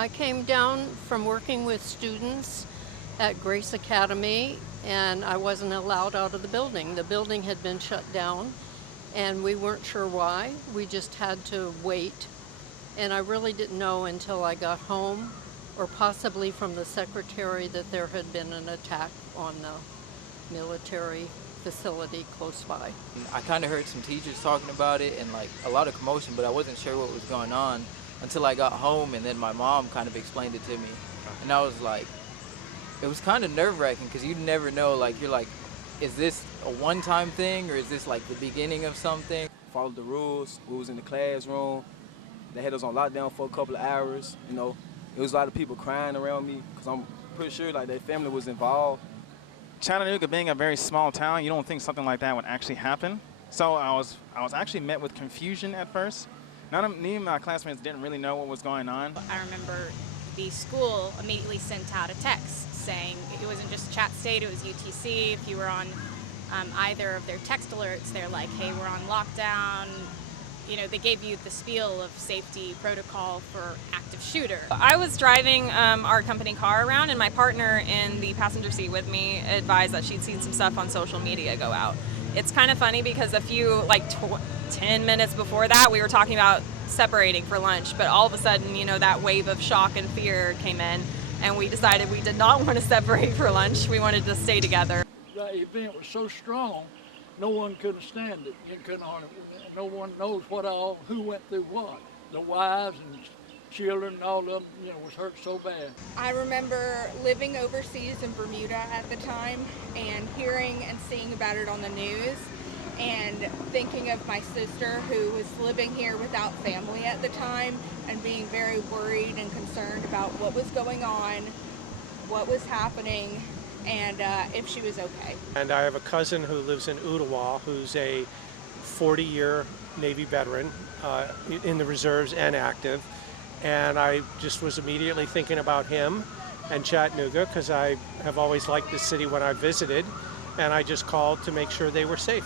I came down from working with students at Grace Academy, and I wasn't allowed out of the building. The building had been shut down, and we weren't sure why. We just had to wait, and I really didn't know until I got home, or possibly from the secretary, that there had been an attack on the military facility close by. I kind of heard some teachers talking about it and like a lot of commotion, but I wasn't sure what was going on until I got home, and then my mom kind of explained it to me. And I was like, it was kind of nerve-wracking because you never know, like, you're like, is this a one-time thing or is this like the beginning of something? Followed the rules. We was in the classroom. They had us on lockdown for a couple of hours. You know, there was a lot of people crying around me because I'm pretty sure like their family was involved. Chattanooga being a very small town, you don't think something like that would actually happen. So I was actually met with confusion at first. Me and my classmates didn't really know what was going on. I remember the school immediately sent out a text saying it wasn't just Chat State, it was UTC. If you were on either of their text alerts, they're like, hey, we're on lockdown. You know, they gave you the spiel of safety protocol for active shooter. I was driving our company car around, and my partner in the passenger seat with me advised that she'd seen some stuff on social media go out. It's kind of funny because a few, 10 minutes before that, we were talking about separating for lunch, but all of a sudden, you know, that wave of shock and fear came in, and we decided we did not want to separate for lunch. We wanted to stay together. The event was so strong, no one could stand it. You couldn't hardly, no one knows who went through what. The wives and children, all of them, was hurt so bad. I remember living overseas in Bermuda at the time and hearing and seeing about it on the news, and thinking of my sister who was living here without family at the time and being very worried and concerned about what was going on, what was happening, and if she was okay. And I have a cousin who lives in Ottawa who's a 40-year Navy veteran in the reserves and active. And I just was immediately thinking about him and Chattanooga because I have always liked the city when I visited. And I just called to make sure they were safe.